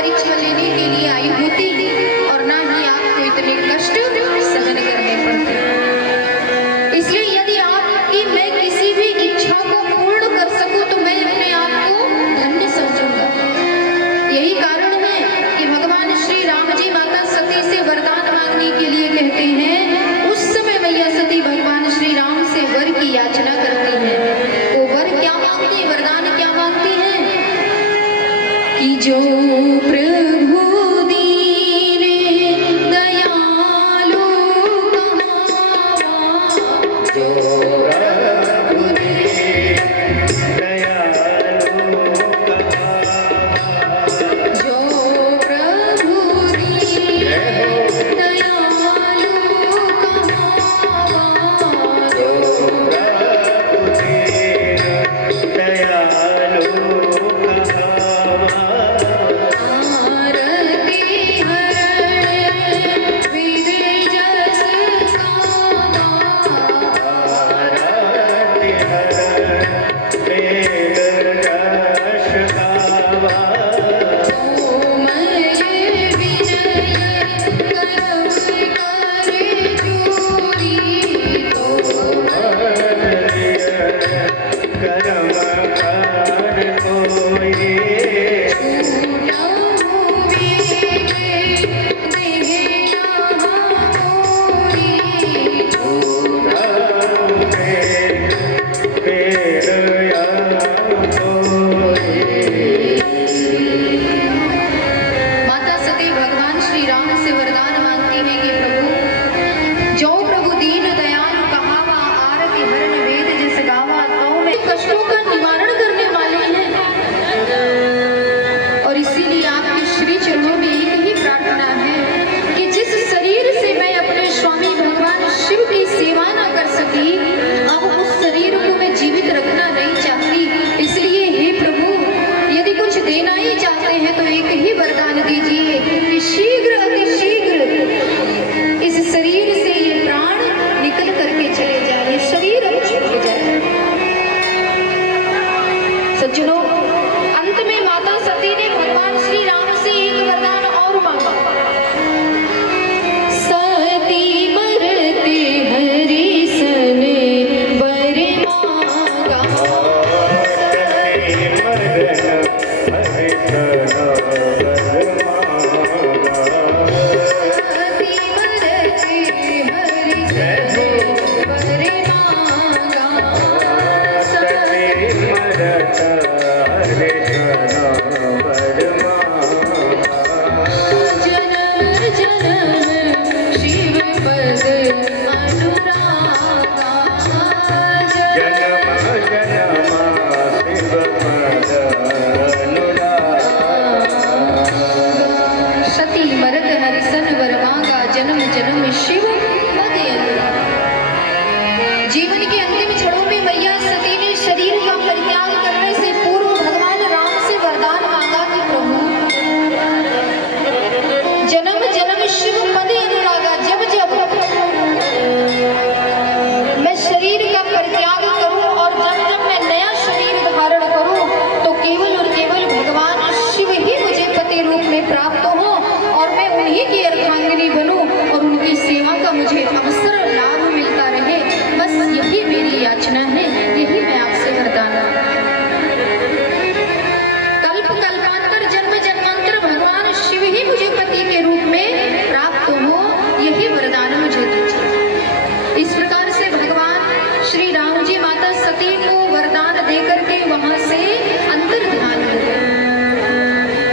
परीक्षा लेने के लिए आई होती और ना ही आपको इतने कष्ट सहन करने पड़ते। इसलिए यदि आपकी मैं किसी भी इच्छा को पूर्ण कर सकूं तो मैं अपने आप को धन्य समझूंगा। यही कारण है कि भगवान श्री राम जी माता सती से वरदान मांगने के लिए कहते हैं। उस समय मैया सती भगवान श्री राम से वर की याचना करती हैं। वो वर क्या मांगती है, वरदान क्या मांगती है कि जो प्रभु दीने दयालु कहावा,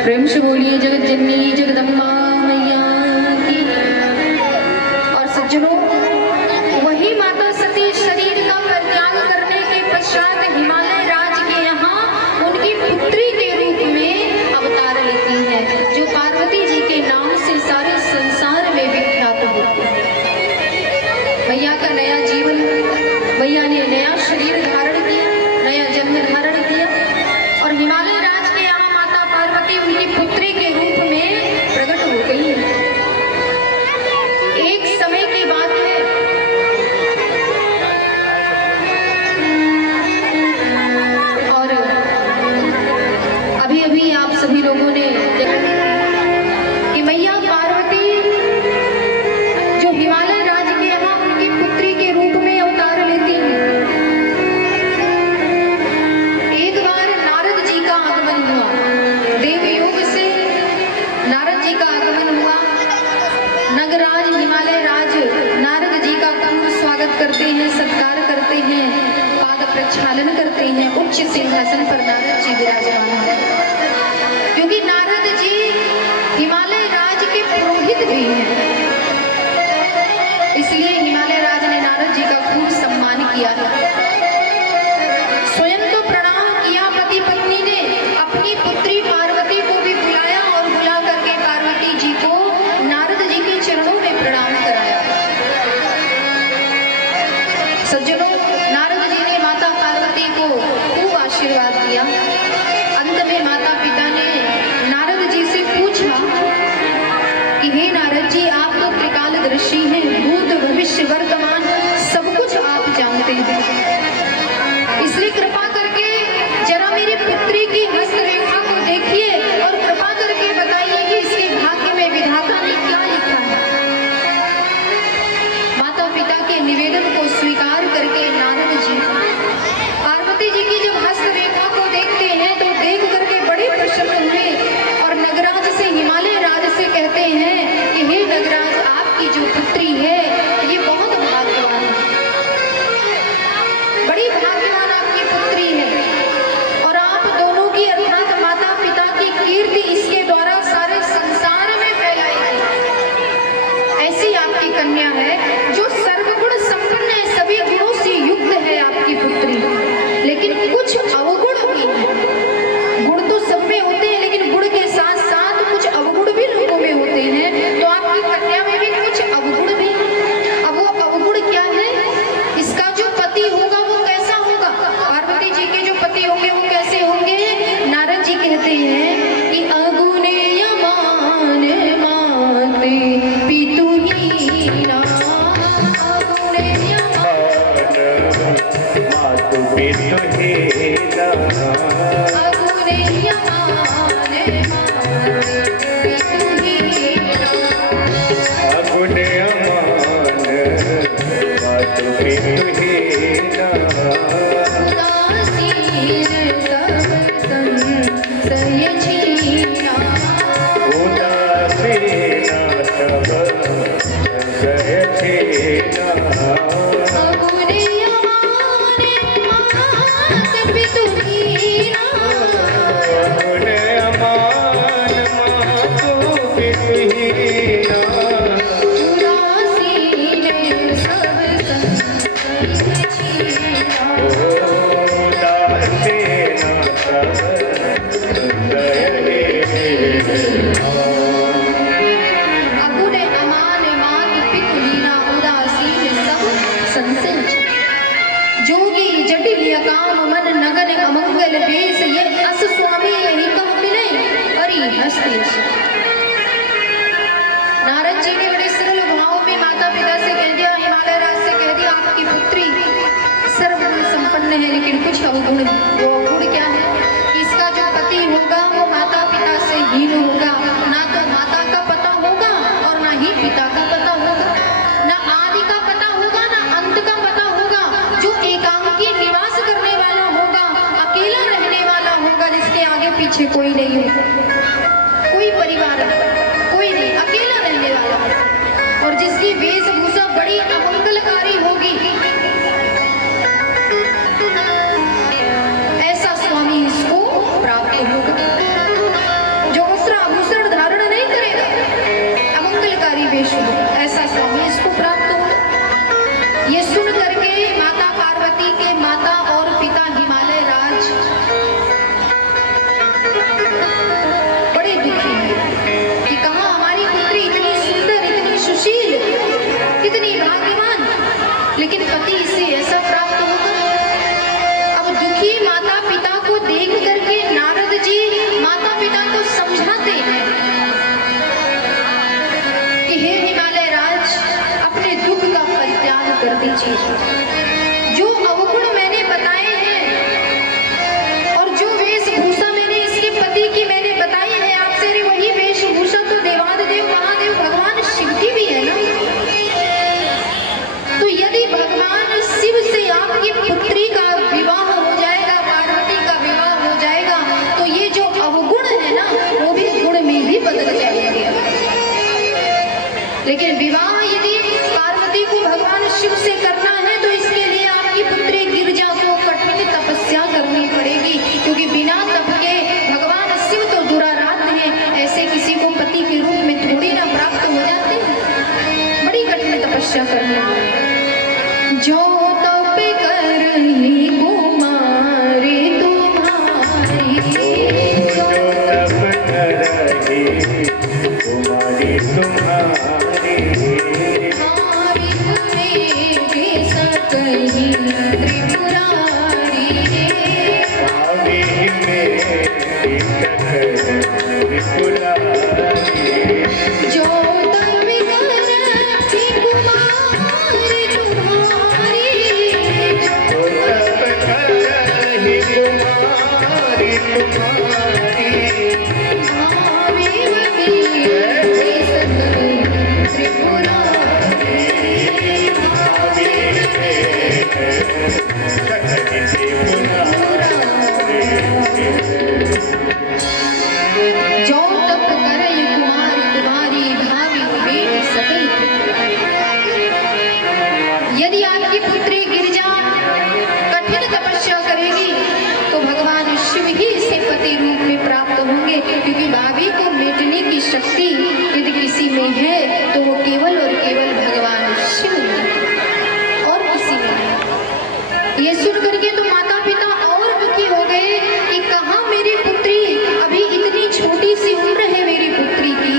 प्रेम से बोलिए जगत जननी जगदम्बा मैया की। और सज्जनों, वही माता सती शरीर का परित्याग करने के पश्चात हिमालय राज के यहाँ उनकी पुत्री के रूप में अवतार लेती है, जो पार्वती जी के नाम से सारे संसार में विख्यात होती है। मैया का नया जीवन, मैया ने नया शरीर धारण किया, नया जन्म धारण किया और हिमालय राज के यहाँ माता पार्वती उनकी पुत्री के रूप में प्रकट हुई। स्वागत करते हैं, सत्कार करते हैं, पाद प्रक्षालन करते हैं। उच्च सिंहासन पर नारद जी विराजमान हैं, क्योंकि नारद जी हिमालय राज के पुरोहित भी हैं। इसलिए हिमालय राज ने नारद जी का खूब सम्मान किया है। स्वयं तो प्रणाम किया पति पत्नी ने, अपनी पुत्री पार्वती को भी बुलाया और बुला करके पार्वती जी को नारद जी के चरणों में प्रणाम कराया। सज्जनों, नारद जी ने माता पार्वती को खूब आशीर्वाद दिया। अंत में माता पिता ने नारद जी से पूछा कि हे नारद जी, आप तो त्रिकालदर्शी हैं, भूत भविष्य वर्तमान सब कुछ आप जानते हैं, इसलिए कृपा करके जरा मेरी पुत्री की हस्तरेखा को देखिए और कृपा करके बताइए कि इसके भाग्य में विधाता ने क्या लिखा है। माता पिता के निवेदन को स्वीकार करके नारद जी पार्वती जी की जब हस्तरेखा को देखते हैं तो देख करके बड़े प्रसन्न हुए और नगराज से, हिमालय राज से कहते हैं कि हे नगराज, आपकी जो पुत्री है ये बहुत भाग्यवान है, बड़ी भाग्यवान आपकी पुत्री है, और आप दोनों की अर्थात माता पिता की कीर्ति इसके द्वारा सारे संसार में फैलाएगी। ऐसी आपकी कन्या है जो सर्वगुण संपन्न है, सभी गुणों से युक्त है आपकी पुत्री, लेकिन कुछ अवगुण भी है। गुण तो सब में होते हैं, लेकिन गुण के साथ साथ कुछ अवगुण भी लोगों में होते हैं, तो आपकी कन्या में भी कुछ अवगुण भी है। अब वो अवगुण क्या है? इसका जो पति होगा वो कैसा होगा? पार्वती जी के जो पति होंगे वो कैसे होंगे? नारद जी कहते हैं कि अगुने यमान माते पितुहीना, अगुने यमान मातु पितुहीना, अगुने यमान माते पितुहीना, अगुण अमान मातु पितुहीना, उदासीन सब संशय छीना, उदासीना सब संशय छीना, अगुने यमान मात पितुहीना, अगुण अमान मातु पितुहीना, उदासीन सब संशय छीना। उदासीना सब संशय छीना। अगुने अमान मात पितुहीना, उदासीन सब संशय छीना। जोगी जटिल काम मन नगन अमंगल बेस, ये अस स्वामी यही कह मिले हरि हस्ते। नारद जी ने बड़े सरल भाव में माता पिता से कह दिया, हिमालय राज से कह दिया, आपकी पुत्री सर्वगुण संपन्न है, लेकिन कुछ अवगुण है। वो अवगुण क्या है? कि इसका जो पति होगा वो माता पिता से हीन होगा, ना तो माता का पता होगा और ना ही पिता का पता होगा, ना आदि का पता होगा ना अंत का पता होगा, जो एकांकी निवास करने वाला होगा, अकेला रहने वाला होगा, जिसके आगे पीछे कोई नहीं होगा, कोई परिवार कोई नहीं, अकेला रहने वाला, और जिसकी वेशभूषा बड़ी अमंगलकारी होगी, ऐसा स्वामी इसको प्राप्त होगा। जो वस्त्र आभूषण धारण नहीं करेगा, अमंगलकारी वेश होगा, ऐसा स्वामी इसको प्राप्त होगा। ये सुन करके माता पार्वती के माता और पिता हिमालय राज बड़े दुखी हैं कि कहाँ हमारी पुत्री इतनी सुंदर, इतनी सुशील, इतनी भाग्यवान, लेकिन पति इसे ऐसा प्राप्त होगा। अब दुखी माता पिता को देख करके नारद जी माता पिता को समझाते हैं कि हे हिमालय राज, अपने दुख का परित्याग कर दीजिए। जो अवगुण मैंने बताए हैं और जो वेशभूषा मैंने इसके पति की मैंने बताई है आपसे, रे वही वेशभूषा तो देवादिदेव महादेव भगवान शिव की भी है ना। तो यदि भगवान शिव से आपकी पुत्री का विवाह हो जाएगा, पार्वती का विवाह हो जाएगा, तो ये जो अवगुण है ना वो भी गुण में ही बदल जाएंगे। लेकिन विवाह यदि पार्वती को भगवान शिव से करना है तुम्हारी भावी में टिकट त्रिपुरारी जो तब करती कुमारी तुम्हारी तो तब करही कुमारी तुम्हारी भावे में सकई त्रिपुरारी भावी में सकई त्रिपुरारी जो तप करई कुमारी तुम्हारी भावी बेटी सकई त्रिपुरारी। यदि आपकी पुत्री गिरिजा कठिन तपस्या करेगी तो भगवान शिव ही इसे पति रूप में प्राप्त होंगे, क्योंकि भावी को मेटने की शक्ति यदि किसी में है तो वो केवल और केवल भगवान शिव में है, और किसी में नहीं। ये सुन करके तो माता पिता और दुखी हो गए कि कहाँ मेरी पुत्री, अभी इतनी छोटी सी उम्र है मेरी पुत्री की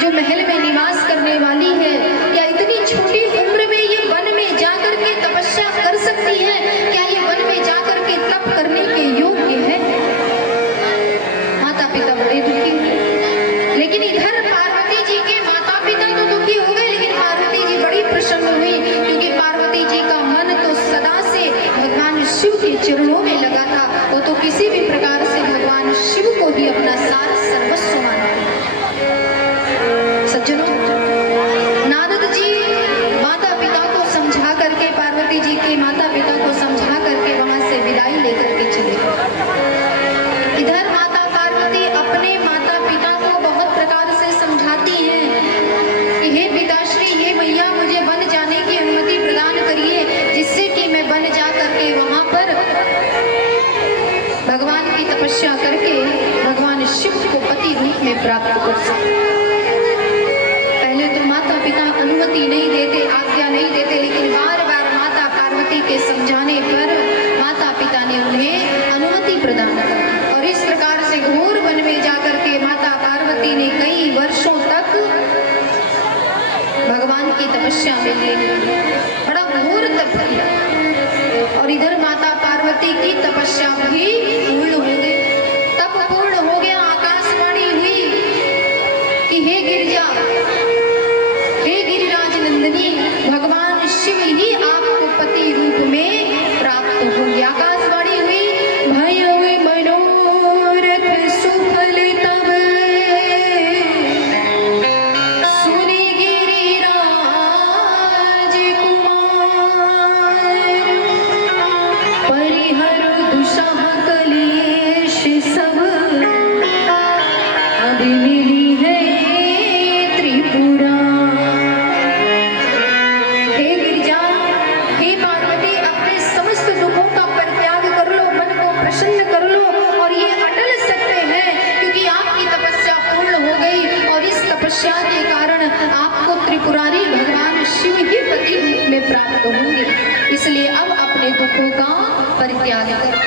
जो महल में निवास करने वाली है, क्या इतनी छोटी उम्र में ये वन में जाकर के तपस्या कर सकती है? क्या ये वन में जाकर के तप करने के योग्य है? माता पिता बड़े दुखी हुए। लेकिन इधर पार्वती जी के माता पिता तो दुखी हो गए, लेकिन पार्वती जी बड़ी प्रसन्न हुई, क्योंकि पार्वती जी का मन तो सदा से भगवान शिव के चरणों में लगा था। वो तो किसी भी प्रकार से भगवान शिव को ही अपना सार सर्वस्व मानते। सज्जनों, नारद जी माता पिता को समझा करके, पार्वती जी के माता पिता को समझा करके वहां से विदाई लेकर के चले। इधर माता पार्वती अपने माता पिता को बहुत प्रकार से समझाती हैं कि हे पिताश्री, हे मैया, मुझे वन जाने की अनुमति प्रदान करिए, जिससे कि मैं वन जा करके वहां पर भगवान की तपस्या करके भगवान शिव को पति रूप में प्राप्त कर सकूं। पहले तो माता पिता अनुमति नहीं देते, आज्ञा नहीं देते, लेकिन बार बार माता पार्वती के समझाने पर माता पिता ने उन्हें अनुमति प्रदान की, और इस प्रकार से घोर वन में जाकर के माता पार्वती ने कई वर्षों तक भगवान की तपस्या में ली, बड़ा घोर तप किया। और इधर माता पार्वती की तपस्या भी पूर्ण हो गई। तप पूर्ण हो गया, आकाशवाणी हुई कि हे गिरिजा, हे गिरिराज नंदिनी, भगवान शिव ही आपको पति रूप में प्राप्त होंगे। आकाशवाणी हुई, भय मनोरथ सुफल तब सुनि गिरिराज कुमार, परिहर दुषः कलेश सब, अब मिली है त्रिपुरा। हे गिरिजा, हे पार्वती, अपने समस्त दुखों का परित्याग कर लो, मन को प्रसन्न कर लो, और ये अटल सत्य है, क्योंकि आपकी तपस्या पूर्ण हो गई, और इस तपस्या के कारण आपको त्रिपुरारी भगवान शिव ही पति रूप में प्राप्त होंगे। इसलिए अब अपने दुखों का परित्याग करो।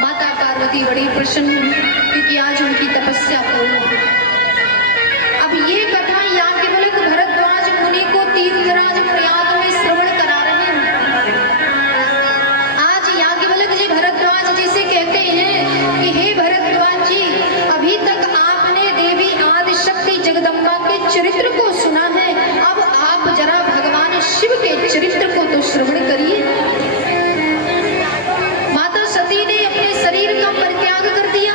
माता पार्वती बड़ी प्रसन्न हुई, क्योंकि आज उनकी तपस्या पूर्ण हुई। अब ये कथा याज्ञवल्क्य भरद्वाज मुनि को तीर्थराज प्रयाग में श्रवण करा रहे हैं। आज याज्ञवल्क्य जी भरद्वाज जी से कहते हैं कि हे भरद्वाज जी, अभी तक आपने देवी आदिशक्ति जगदम्बा के चरित्र को सुना है, अब आप जरा भगवान शिव के चरित्र को तो श्रवण करिए। माता सती ने अपने शरीर का परित्याग कर दिया,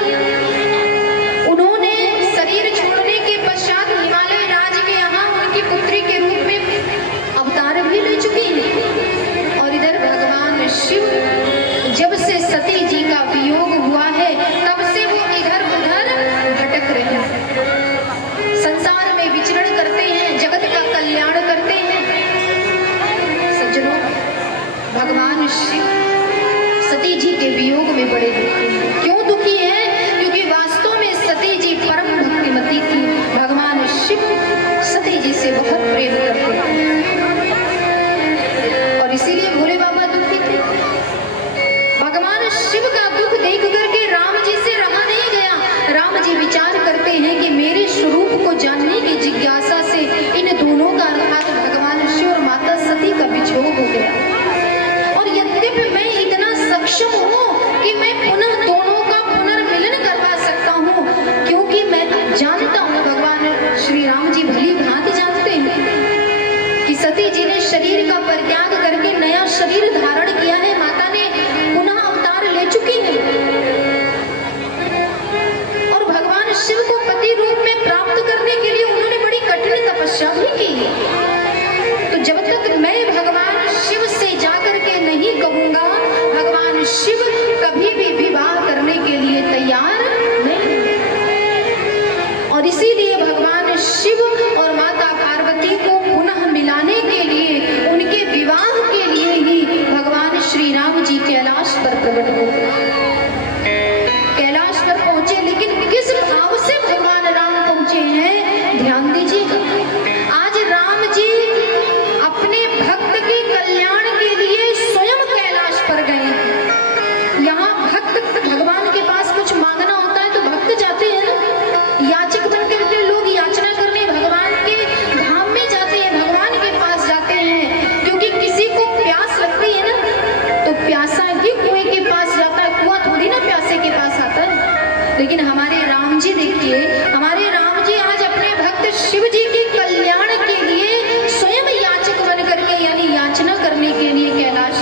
राम जी देखिए, हमारे राम जी आज अपने भक्त शिव जी के कल्याण के लिए स्वयं याचक बन करके यानी याचना करने के लिए कैलाश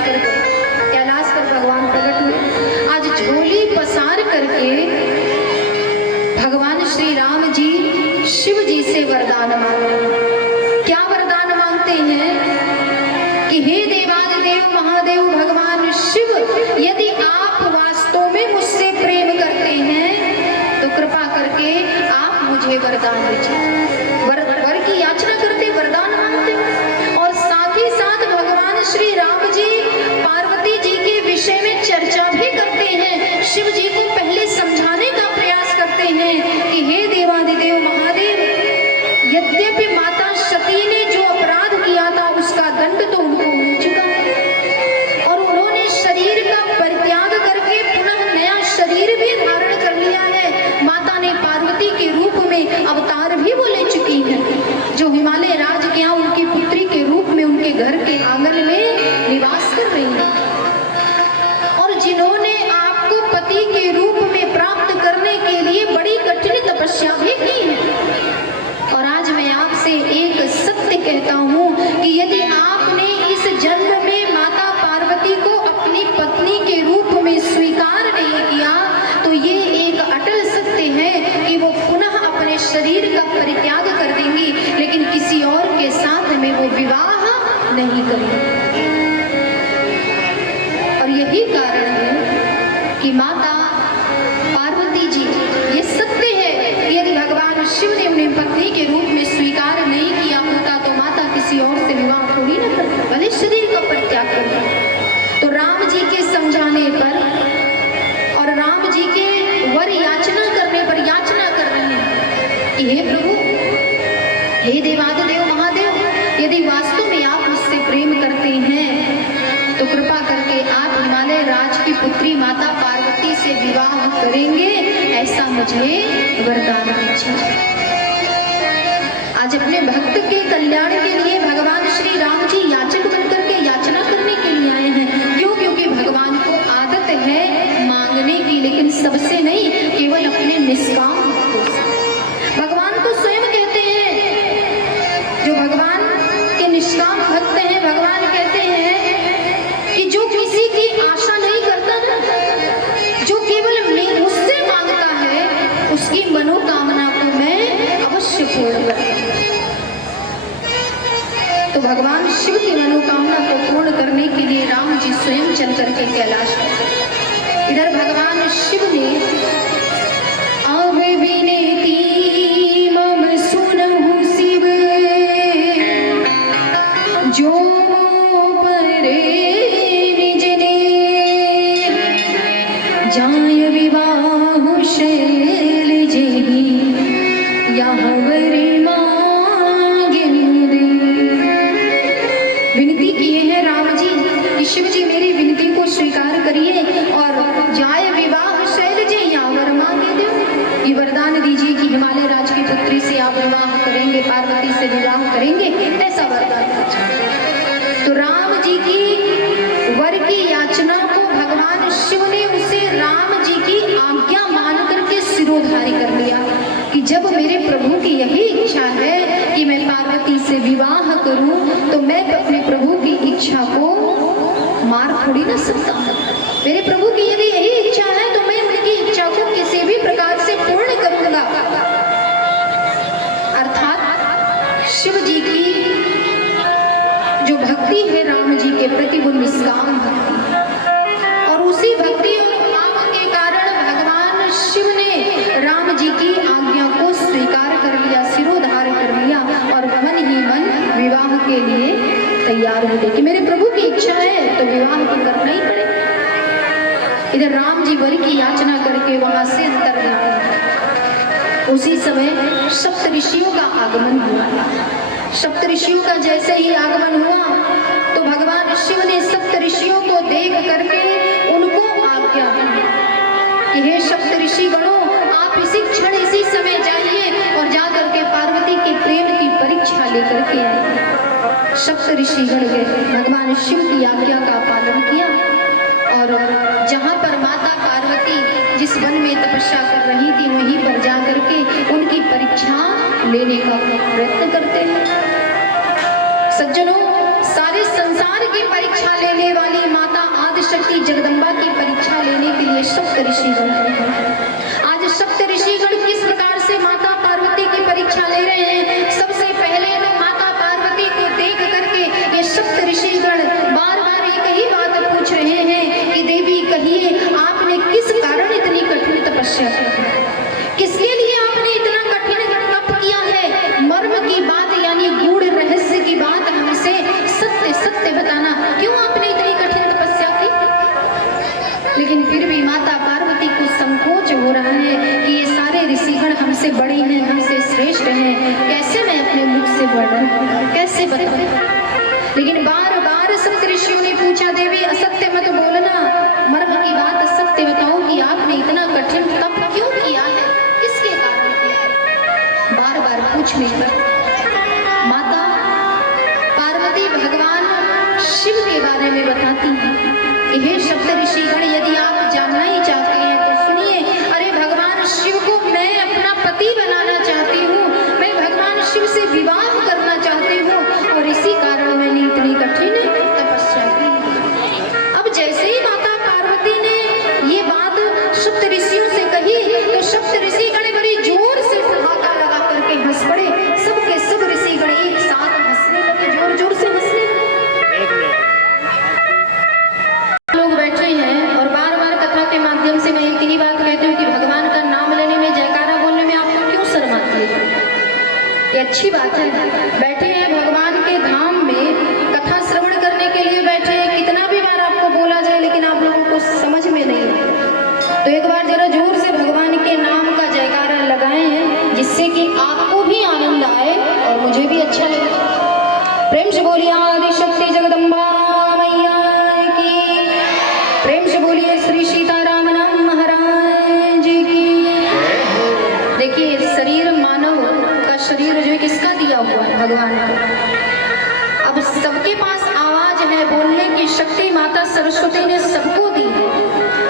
पर भगवान प्रकट हुए। आज झोली पसार करके भगवान श्री राम जी शिव जी से वरदान मांग रहे हैं। क्या वरदान मांगते हैं कि हे देवादिदेव महादेव भगवान शिव, यदि आप वास्तव में मुझसे प्रेम करते हैं तो कृपा करके आप मुझे वरदान दीजिए। वर की याचना करते, वरदान मांगते, और साथ ही साथ भगवान श्री राम जी पार्वती जी के विषय में चर्चा भी करते हैं। शिव जी को पहले समझाने का प्रयास करते हैं कि हे देवादिदेव महादेव, यद्यपि माता सती ने जो अपराध किया था उसका दंड तो उनको मिल चुका है, और उन्होंने शरीर का परित्याग करके पुनः नया शरीर भी धारण कर लिया है। माता ने पार्वती के रूप में अवतार भी वो ले चुकी है, जो हिमालय राज के यहाँ उनकी पुत्री के रूप में उनके घर के आंगन में निवास कर रही है, और जिन्होंने आपको पति के रूप में प्राप्त करने के लिए बड़ी कठिन तपस्या भी की है। और आज मैं आपसे एक सत्य कहता हूँ कि यदि आपने इस जन्म में माता पार्वती को अपनी पत्नी के रूप में स्वीकार नहीं किया तो ये एक अटल सत्य है कि वो पुनः अपने शरीर का परित्याग कर देंगी, लेकिन किसी और के साथ में वो विवाह नहीं करेंगी। और यही कारण है कि माता पार्वती जी, ये सत्य है कि यदि भगवान शिव ने उन्हें पत्नी के रूप में स्वीकार नहीं किया होता तो माता किसी और से विवाह थोड़ी न करती, भले शरीर का परित्याग करती। तो राम जी के समझाने पर और राम जी के वर याचना करने पर याचना कर रहे हैं कि हे प्रभु, हे देवादिदेव महादेव, यदि वास्तव में आप मुझसे प्रेम करते हैं तो कृपा करके आप हिमालय राज की पुत्री माता पार्वती से विवाह करेंगे, ऐसा मुझे वरदान दीजिए। आज अपने भक्त के कल्याण के लिए भगवान श्री राम जी याचक बनकर के याचना करने के लिए आए हैं। क्यों? क्योंकि भगवान को आदत है मांगने की, लेकिन सबसे नहीं, केवल अपने निष्काम भक्तों से। भगवान तो स्वयं कहते हैं, जो भगवान के निष्काम भक्त हैं, भगवान कहते हैं कि जो किसी की आशा नहीं करता ना, जो केवल मुझसे मांगता है, उसकी मनोकामना को मैं अवश्य पूर्ण करूंगा। तो भगवान शिव की मनोकामना को पूर्ण करने के लिए राम जी स्वयं चल करके कैलाश में। इधर भगवान शिव ने अब विनती मम सुनहु शिव, जो परे निज ने जाय विवाह शैल जेहि, यहाँ वरी मांगे दे। विनती किए हैं राम जी कि शिव जी मेरी विनती को स्वीकार करिए और जाय विवाह शैल जे यहाँ वर मांगे दे। ये वरदान दीजिए कि हिमालय राज की पुत्री से आप विवाह करेंगे, पार्वती से विवाह करेंगे, ऐसा वरदान दीजिए। तो राम जी की वर की याचना को भगवान शिव ने उसे राम जी की आज्ञा मान करके सिरोधारी कर लिया कि जब मेरे प्रभु की यही इच्छा है कि मैं पार्वती से विवाह करूं तो मैं अपने प्रभु की इच्छा को मार थोड़ी न सकता हूं। मेरे प्रभु की यदि यही इच्छा है तो मैं उनकी इच्छा को किसी भी प्रकार से पूर्ण करूंगा। अर्थात शिव जी की जो भक्ति है राम जी के प्रति वो निष्काम भक्ति है, और उसी भक्ति और भाव के कारण भगवान शिव ने राम जी की आज्ञा को स्वीकार कर लिया, सिरोधार कर लिया, और मन ही मन विवाह के लिए तैयार हो गए कि मेरे प्रभु की इच्छा है तो विवाह तो करना ही पड़ेगा। इधर राम जी वर की याचना करके वहां से अंतर्धान। उसी समय सप्त ऋषियों का आगमन हुआ। सप्त ऋषियों का जैसे ही आगमन हुआ तो भगवान शिव ने सप्त ऋषियों को देख करके उनको आज्ञा दी कि हे सप्त ऋषि गणों, आप इसी क्षण इसी समय जाइए और जा करके पार्वती के प्रेम की परीक्षा लेकर के आए। सप्त ऋषि गण गए, भगवान शिव की आज्ञा का पालन किया, और जहाँ पर माता पार्वती जिस वन में तपस्या कर रही थी वहीं पर जा करके उनकी परीक्षा लेने का प्रयत्न करते हैं। सज्जनों, सारे संसार की परीक्षा लेने वाली माता आदिशक्ति जगदम्बा की परीक्षा लेने के लिए सप्त ऋषिगण हैं। आज सप्त ऋषिगण किस प्रकार से माता पार्वती की परीक्षा ले रहे हैं? सबसे पहले तो माता पार्वती को देख करके ये सप्त ऋषिगण बार बार एक ही बात पूछ रहे हैं कि देवी कहिए, आपने किस कारण इतनी कठिन तपस्या की? किसके लिए आपने इतना कठिन तप किया है? मर्म की बात यानी गूढ़ रहस्य की बात हमसे सत्य सत्य बताना, क्यों आपने इतनी कठिन तपस्या की? लेकिन फिर भी माता पार्वती को संकोच हो रहा है कि ये सारे ऋषिगण हमसे बड़े हैं, हमसे श्रेष्ठ हैं, कैसे मैं अपने मुख से वर्णन कैसे बताऊं? लेकिन बार बार सप्त ऋषियों ने पूछा, देवी असत्य मत बोलना, मर्म की बात सत्य बताओ कि आपने इतना कठिन तप क्यों किया है, किसके कारण किया है? बार बार पूछने पर माता पार्वती भगवान शिव के बारे में बताती हैं कि हे सप्त ऋषिगण, यदि आप जानना ही चाहते हैं तो सुनिए। अरे भगवान शिव को मैं अपना पति बनाना चाहती हूँ, मैं भगवान शिव से विवाह करना चाहती हूँ और इसी कारण मैंने इतनी कठिन तपस्या की। अब जैसे ही माता पार्वती ने ये बात सप्त ऋषियों से कही तो सप्त ऋषिगण बड़ी जोर से ठहाका लगा करके हंस पड़े। सबके सब ऋषिगण एक साथ हंसने लगे, जोर जोर से हंसने लगे। लोग बैठे हैं और बार बार कथा के माध्यम से मैं एक ही बात कहती हूँ कि भगवान का नाम लेने में, जयकारा बोलने में आपको क्यों शर्म आती है? ये अच्छी बात है। बैठे हैं भगवान के धाम में, कथा श्रवण करने के लिए बैठे हैं, कितना भी बार आपको बोला जाए लेकिन आप लोगों को समझ में नहीं आता। तो एक बार जरा जोर से भगवान के नाम का जयकारा लगाएं, जिससे कि आपको भी आनंद आए और मुझे भी अच्छा लगे। प्रेम से बोलिए आदिशक्ति जगदम्बा मैया की, प्रेम से बोलिए श्री सीताराम नाम महाराज की। देखिए, शरीर मानव का शरीर जो है किसका दिया हुआ है? भगवान का। अब सबके पास आवाज है, बोलने की शक्ति माता सरस्वती ने सबको दी है।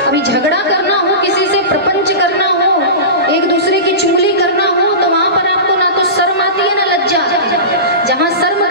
अभी झगड़ा करना हो, किसी से प्रपंच करना हो, एक दूसरे की चुगली करना हो, तो वहां पर आपको ना तो शर्म आती है ना लज्जा। जहां शर्म